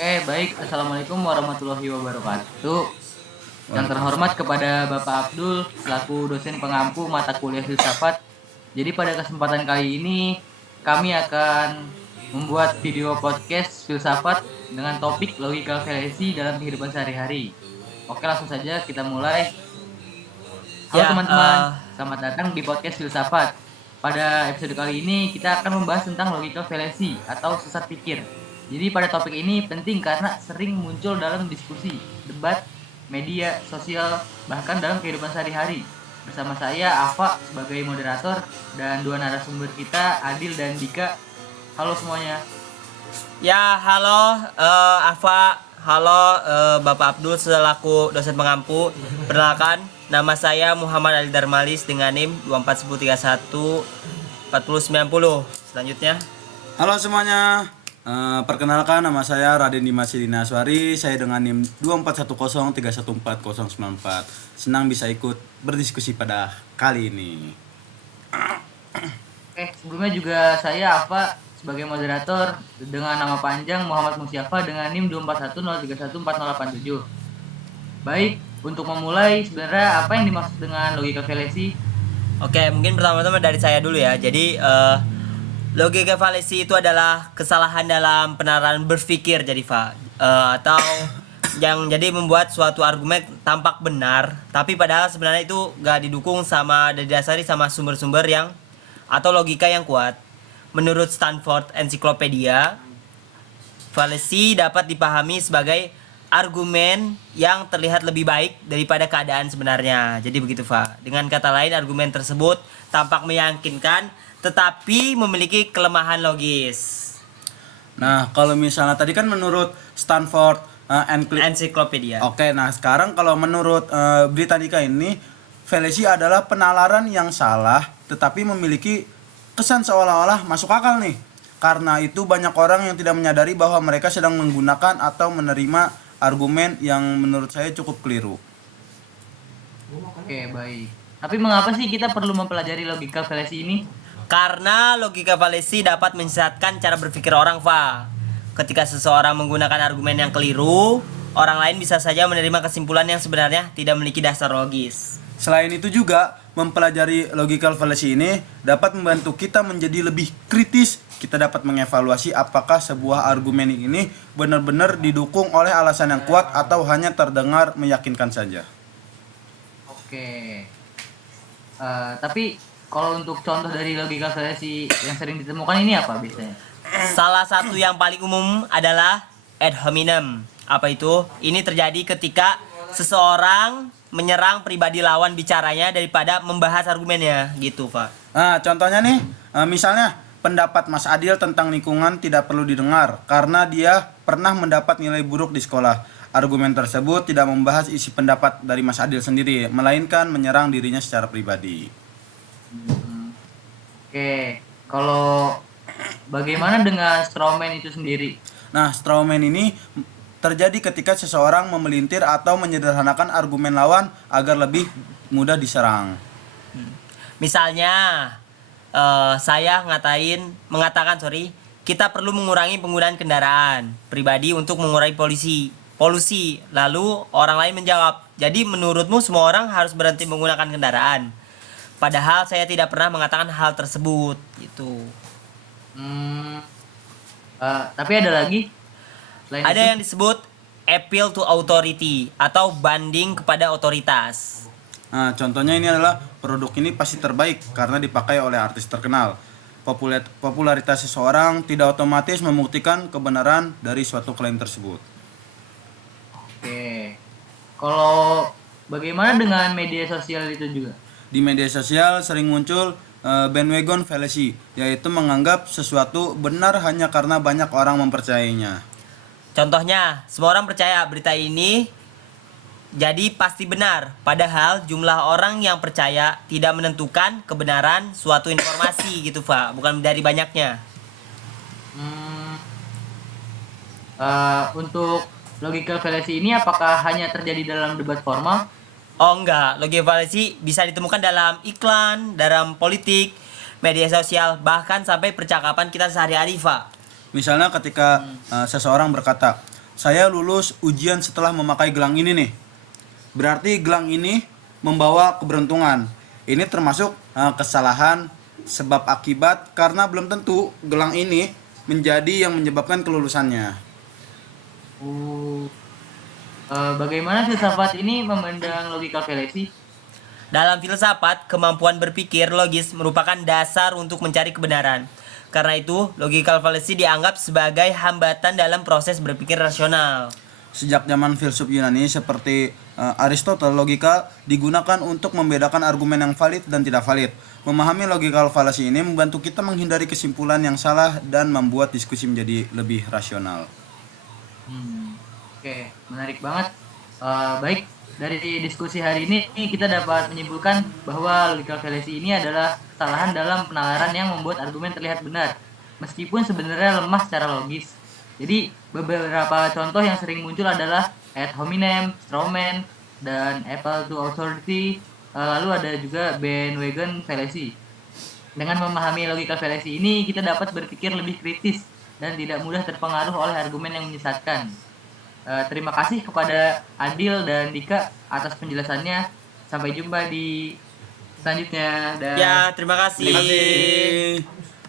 Baik. Assalamualaikum warahmatullahi wabarakatuh. Yang terhormat kepada Bapak Abdul selaku dosen pengampu mata kuliah filsafat. Jadi pada kesempatan kali ini kami akan membuat video podcast filsafat dengan topik logika fallacy dalam kehidupan sehari-hari. Oke, langsung saja kita mulai. Halo Ya, teman-teman, selamat datang di podcast filsafat. Pada episode kali ini kita akan membahas tentang logika fallacy atau sesat pikir. Jadi pada topik ini penting karena sering muncul dalam diskusi, debat, media sosial, bahkan dalam kehidupan sehari-hari. Bersama saya Ava sebagai moderator dan dua narasumber kita Adil dan Dika. Halo semuanya. halo Afa, halo Bapak Abdul selaku dosen pengampu. Perkenalkan, nama saya Muhammad Ali Darmalis dengan NIM 24131 4090. Selanjutnya, Halo semuanya, perkenalkan nama saya Raden Dimas Sidina Aswari. Saya dengan NIM 24103144094. Senang bisa ikut berdiskusi pada kali ini. Sebelumnya juga saya Ava sebagai moderator dengan nama panjang Muhammad Musyafa dengan NIM 24103144087. Baik, untuk memulai sebenarnya apa yang dimaksud dengan logika fallacy? oke, mungkin pertama-tama dari saya dulu ya. Jadi logika fallacy itu adalah kesalahan dalam penerapan berpikir, jadi atau yang jadi membuat suatu argumen tampak benar, tapi padahal sebenarnya itu gak didukung sama dan didasari sama sumber-sumber yang atau logika yang kuat. Menurut Stanford Encyclopedia, fallacy dapat dipahami sebagai argumen yang terlihat lebih baik daripada keadaan sebenarnya. Jadi begitu, Fa. Dengan kata lain, argumen tersebut tampak meyakinkan tetapi memiliki kelemahan logis. Nah, kalau misalnya tadi kan menurut Stanford Encyclopedia. Oke, nah sekarang kalau menurut Britannica ini, fallacy adalah penalaran yang salah tetapi memiliki kesan seolah-olah masuk akal nih. Karena itu banyak orang yang tidak menyadari bahwa mereka sedang menggunakan atau menerima argumen yang menurut saya cukup keliru. Oke, baik. Tapi mengapa sih kita perlu mempelajari logika fallacy ini? Karena logika fallacy dapat menyesatkan cara berpikir orang, Fa. Ketika seseorang menggunakan argumen yang keliru, orang lain bisa saja menerima kesimpulan yang sebenarnya tidak memiliki dasar logis. Selain itu juga, mempelajari logical fallacy ini dapat membantu kita menjadi lebih kritis. Kita dapat mengevaluasi apakah sebuah argumen ini benar-benar didukung oleh alasan yang kuat atau hanya terdengar meyakinkan saja. Oke. Tapi kalau untuk contoh dari logika fallacy yang sering ditemukan ini apa biasanya? Salah satu yang paling umum adalah ad hominem. Apa itu? Ini terjadi ketika seseorang menyerang pribadi lawan bicaranya daripada membahas argumennya, gitu, Pak. Nah, contohnya nih, misalnya pendapat Mas Adil tentang lingkungan tidak perlu didengar karena dia pernah mendapat nilai buruk di sekolah. Argumen tersebut tidak membahas isi pendapat dari Mas Adil sendiri, melainkan menyerang dirinya secara pribadi. Oke. Kalau bagaimana dengan strawman itu sendiri? Nah, strawman ini terjadi ketika seseorang memelintir atau menyederhanakan argumen lawan agar lebih mudah diserang. Misalnya, saya mengatakan kita perlu mengurangi penggunaan kendaraan pribadi untuk mengurangi polusi. Lalu orang lain menjawab, jadi menurutmu semua orang harus berhenti menggunakan kendaraan? Padahal saya tidak pernah mengatakan hal tersebut, gitu. Tapi ada lagi? Selain Ada itu? yang disebut appeal to authority atau banding kepada otoritas. Nah, contohnya ini adalah produk ini pasti terbaik karena dipakai oleh artis terkenal. Popularitas seseorang tidak otomatis membuktikan kebenaran dari suatu klaim tersebut. Oke. Kalau bagaimana dengan media sosial itu juga? Di media sosial sering muncul bandwagon fallacy, yaitu menganggap sesuatu benar hanya karena banyak orang mempercayainya. Contohnya, semua orang percaya berita ini jadi pasti benar, padahal jumlah orang yang percaya tidak menentukan kebenaran suatu informasi, gitu, Pak. Bukan dari banyaknya. Untuk logika fallacy ini apakah hanya terjadi dalam debat formal? Oh enggak, logika fallacy bisa ditemukan dalam iklan, dalam politik, media sosial, bahkan sampai percakapan kita sehari-hari, Pak. Misalnya ketika seseorang berkata, saya lulus ujian setelah memakai gelang ini nih. Berarti gelang ini membawa keberuntungan. Ini termasuk kesalahan sebab akibat karena belum tentu gelang ini menjadi yang menyebabkan kelulusannya. Bagaimana filsafat ini memandang logika fallacy? Dalam filsafat, kemampuan berpikir logis merupakan dasar untuk mencari kebenaran. Karena itu, logical fallacy dianggap sebagai hambatan dalam proses berpikir rasional. Sejak zaman filsuf Yunani seperti Aristotle, logika digunakan untuk membedakan argumen yang valid dan tidak valid. Memahami logical fallacy ini membantu kita menghindari kesimpulan yang salah dan membuat diskusi menjadi lebih rasional. Oke, menarik banget. Baik, dari diskusi hari ini kita dapat menyimpulkan bahwa logical fallacy ini adalah kesalahan dalam penalaran yang membuat argumen terlihat benar, meskipun sebenarnya lemah secara logis. Jadi, beberapa contoh yang sering muncul adalah ad hominem, strawman, dan apple to authority. Lalu ada juga bandwagon fallacy. Dengan memahami logical fallacy ini, kita dapat berpikir lebih kritis dan tidak mudah terpengaruh oleh argumen yang menyesatkan. Terima kasih kepada Adil dan Dika atas penjelasannya. Sampai jumpa di selanjutnya. Ya, terima kasih. Terima kasih.